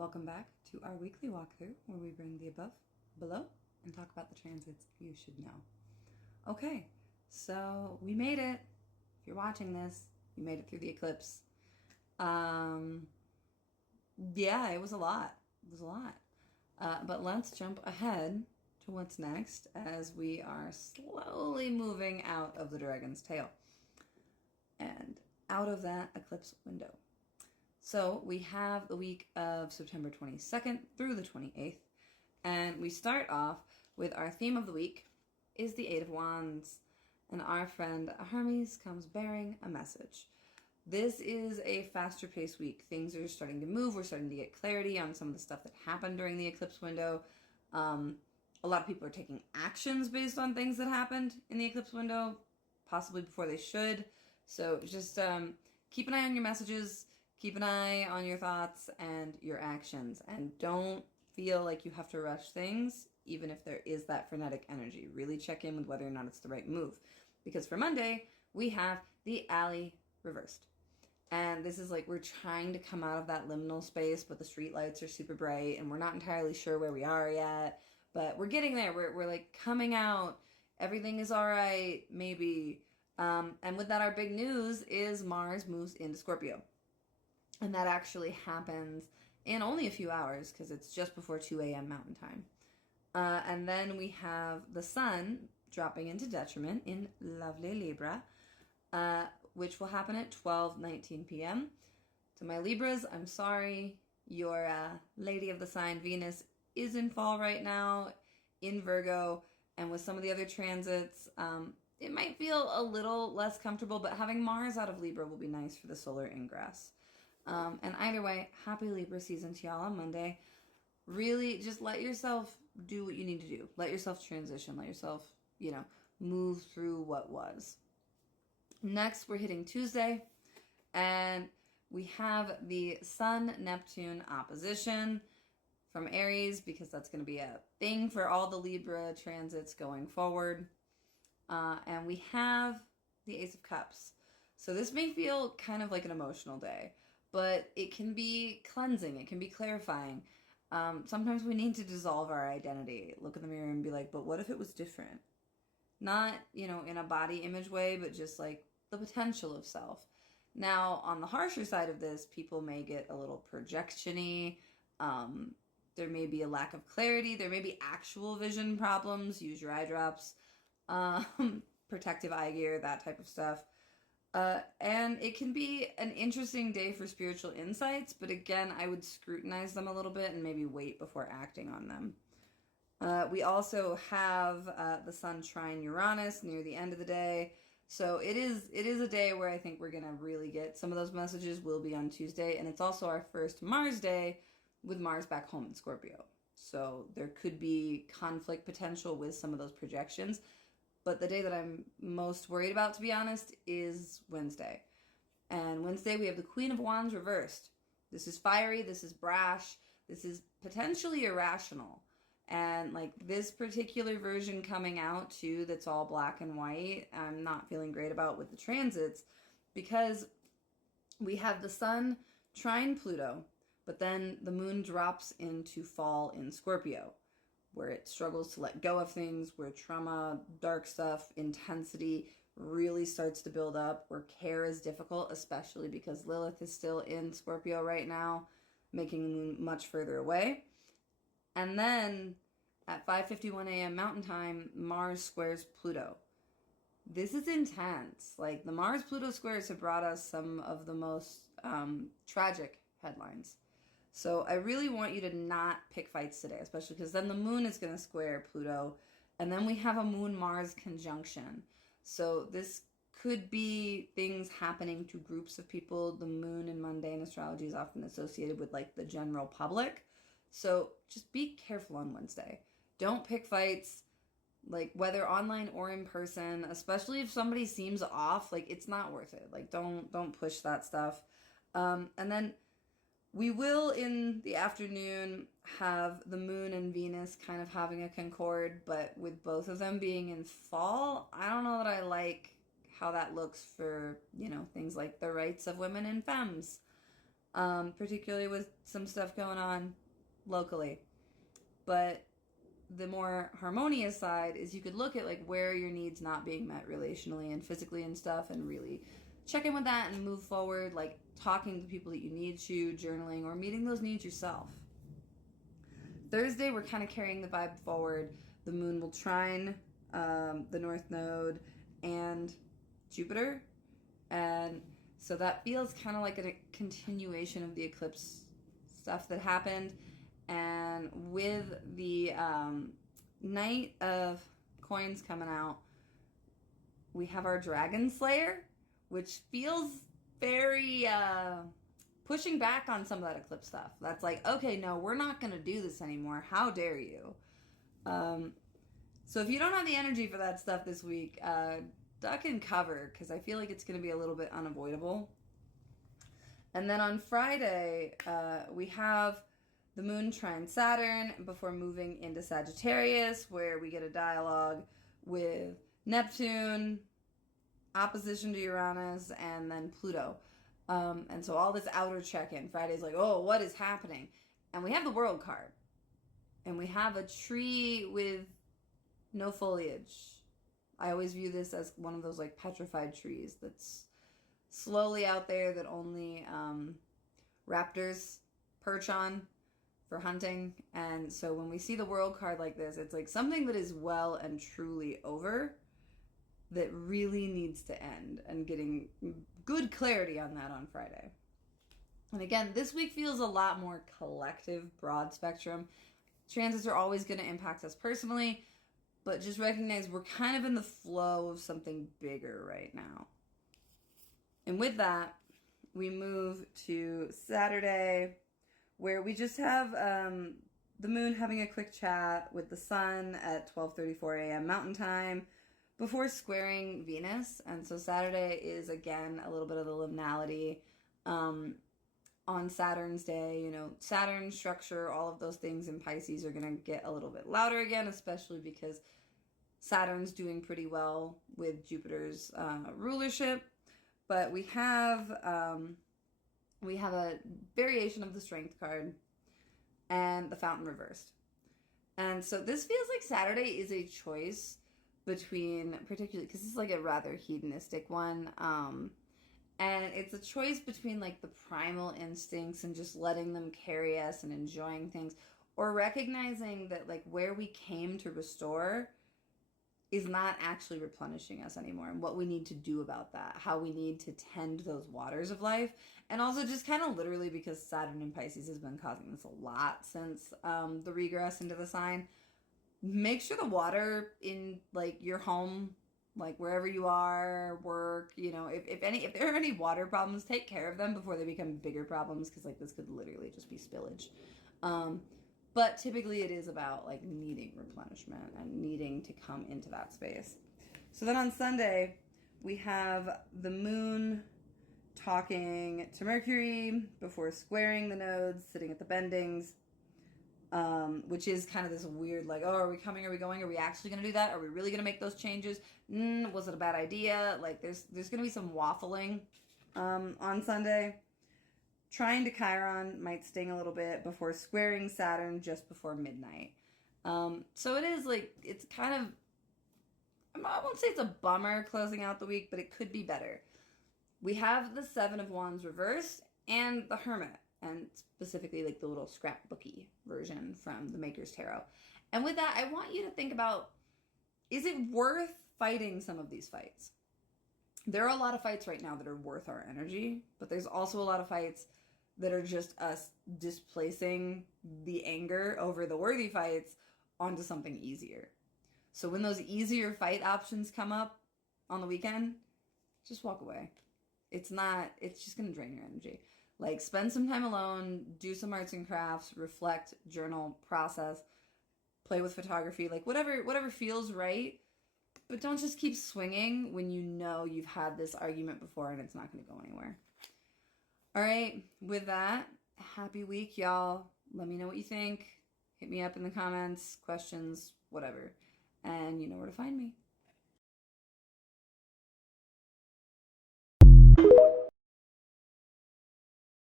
Welcome back to our weekly walkthrough where we bring the above, below, and talk about the transits you should know. Okay, so we made it. If you're watching this, you made it through the eclipse. Yeah, it was a lot. But let's jump ahead to what's next as we are slowly moving out of the dragon's tail and out of that eclipse window. So we have the week of September 22nd through the 28th, and we start off with our theme of the week is the Eight of Wands, and our friend Hermes comes bearing a message. This is a faster paced week. Things are starting to move. We're starting to get clarity on some of the stuff that happened during the eclipse window. A lot of people are taking actions based on things that happened in the eclipse window, possibly before they should. So just keep an eye on your messages. Keep an eye on your thoughts and your actions, and don't feel like you have to rush things, even if there is that frenetic energy. Really check in with whether or not it's the right move. Because for Monday, we have the alley reversed. And this is like we're trying to come out of that liminal space, but the street lights are super bright, and we're not entirely sure where we are yet. But we're getting there. We're like coming out. Everything is all right, maybe. And with that, our big news is Mars moves into Scorpio. And that actually happens in only a few hours because it's just before 2 a.m. Mountain Time. And then we have the Sun dropping into detriment in lovely Libra, which will happen at 12:19 p.m. To my Libras, I'm sorry. Your lady of the sign Venus is in fall right now in Virgo. And with some of the other transits, it might feel a little less comfortable, but having Mars out of Libra will be nice for the solar ingress. And either way, happy Libra season to y'all on Monday. Really just let yourself do what you need to do. Let yourself transition. Let yourself, move through what was. Next, we're hitting Tuesday, and we have the Sun-Neptune opposition from Aries, because that's going to be a thing for all the Libra transits going forward. And we have the Ace of Cups. So this may feel kind of like an emotional day, but it can be cleansing. It can be clarifying. Sometimes we need to dissolve our identity. Look in the mirror and be like, but what if it was different? Not, in a body image way, but just like the potential of self. Now, on the harsher side of this, people may get a little projection-y. There may be a lack of clarity. There may be actual vision problems. Use your eye drops. Protective eye gear, that type of stuff. And it can be an interesting day for spiritual insights, but again, I would scrutinize them a little bit and maybe wait before acting on them. We also have the Sun trine Uranus near the end of the day. So it is a day where I think we're going to really get some of those messages will be on Tuesday. And it's also our first Mars day with Mars back home in Scorpio. So there could be conflict potential with some of those projections. But the day that I'm most worried about, to be honest, is Wednesday. And Wednesday we have the Queen of Wands reversed. This is fiery, this is brash, this is potentially irrational. And like this particular version coming out too, that's all black and white, I'm not feeling great about with the transits, because we have the Sun trine Pluto, but then the Moon drops into fall in Scorpio, where it struggles to let go of things, where trauma, dark stuff, intensity really starts to build up, where care is difficult, especially because Lilith is still in Scorpio right now, making the Moon much further away. And then at 5:51 a.m. Mountain Time, Mars squares Pluto. This is intense. Like, the Mars-Pluto squares have brought us some of the most tragic headlines. So I really want you to not pick fights today, especially because then the Moon is going to square Pluto, and then we have a Moon-Mars conjunction. So this could be things happening to groups of people. The Moon in mundane astrology is often associated with like the general public. So just be careful on Wednesday. Don't pick fights, like whether online or in person, especially if somebody seems off. Like, it's not worth it. Like, don't push that stuff. And then we will, in the afternoon, have the Moon and Venus kind of having a concord, but with both of them being in fall, I don't know that I like how that looks for, things like the rights of women and femmes. particularly with some stuff going on locally. But the more harmonious side is you could look at like where your needs not being met relationally and physically and stuff, and really check in with that and move forward, like talking to people that you need to, journaling, or meeting those needs yourself. Thursday, we're kind of carrying the vibe forward. The moon will trine the North Node and Jupiter, and so that feels kind of like a continuation of the eclipse stuff that happened. And with the Knight of Coins coming out, we have our Dragon Slayer, which feels very pushing back on some of that eclipse stuff. That's like, okay, no, we're not going to do this anymore. How dare you? So if you don't have the energy for that stuff this week, duck and cover, because I feel like it's going to be a little bit unavoidable. And then on Friday, we have the moon trine Saturn before moving into Sagittarius, where we get a dialogue with Neptune, opposition to Uranus, and then Pluto. And so all this outer check-in. Friday's like, oh, what is happening? And we have the World card. And we have a tree with no foliage. I always view this as one of those like petrified trees that's slowly out there that only raptors perch on for hunting. And so when we see the World card like this, it's like something that is well and truly over that really needs to end, and getting good clarity on that on Friday. And again, this week feels a lot more collective, broad spectrum. Transits are always going to impact us personally, but just recognize we're kind of in the flow of something bigger right now. And with that, we move to Saturday, where we just have the moon having a quick chat with the sun at 12:34 a.m. Mountain Time before squaring Venus. And so Saturday is, again, a little bit of the liminality. On Saturn's day, you know, Saturn structure, all of those things in Pisces are going to get a little bit louder again, especially because Saturn's doing pretty well with Jupiter's rulership. But we have a variation of the Strength card and the Fountain reversed. And so this feels like Saturday is a choice between, particularly because this is like a rather hedonistic one, and it's a choice between like the primal instincts and just letting them carry us and enjoying things, or recognizing that like where we came to restore is not actually replenishing us anymore, and what we need to do about that, how we need to tend those waters of life. And also just kind of literally because Saturn in Pisces has been causing this a lot since the regress into the sign. Make sure the water in like your home, like wherever you are, work, you know, if there are any water problems, take care of them before they become bigger problems, because like this could literally just be spillage. But typically it is about like needing replenishment and needing to come into that space. So then on Sunday, we have the moon talking to Mercury before squaring the nodes, sitting at the bendings. Which is kind of this weird, like, oh, are we coming? Are we going? Are we actually going to do that? Are we really going to make those changes? Was it a bad idea? Like, there's going to be some waffling on Sunday. Trine to Chiron might sting a little bit before squaring Saturn just before midnight. So it is like, it's kind of, I won't say it's a bummer closing out the week, but it could be better. We have the Seven of Wands reversed and the Hermit, and specifically like the little scrapbooky version from the Maker's Tarot. And with that, I want you to think about, is it worth fighting some of these fights? There are a lot of fights right now that are worth our energy, but there's also a lot of fights that are just us displacing the anger over the worthy fights onto something easier. So when those easier fight options come up on the weekend, just walk away. It's just going to drain your energy. Like, spend some time alone, do some arts and crafts, reflect, journal, process, play with photography, like whatever feels right. But don't just keep swinging when you know you've had this argument before and it's not going to go anywhere. All right, with that, happy week, y'all. Let me know what you think. Hit me up in the comments, questions, whatever. And you know where to find me.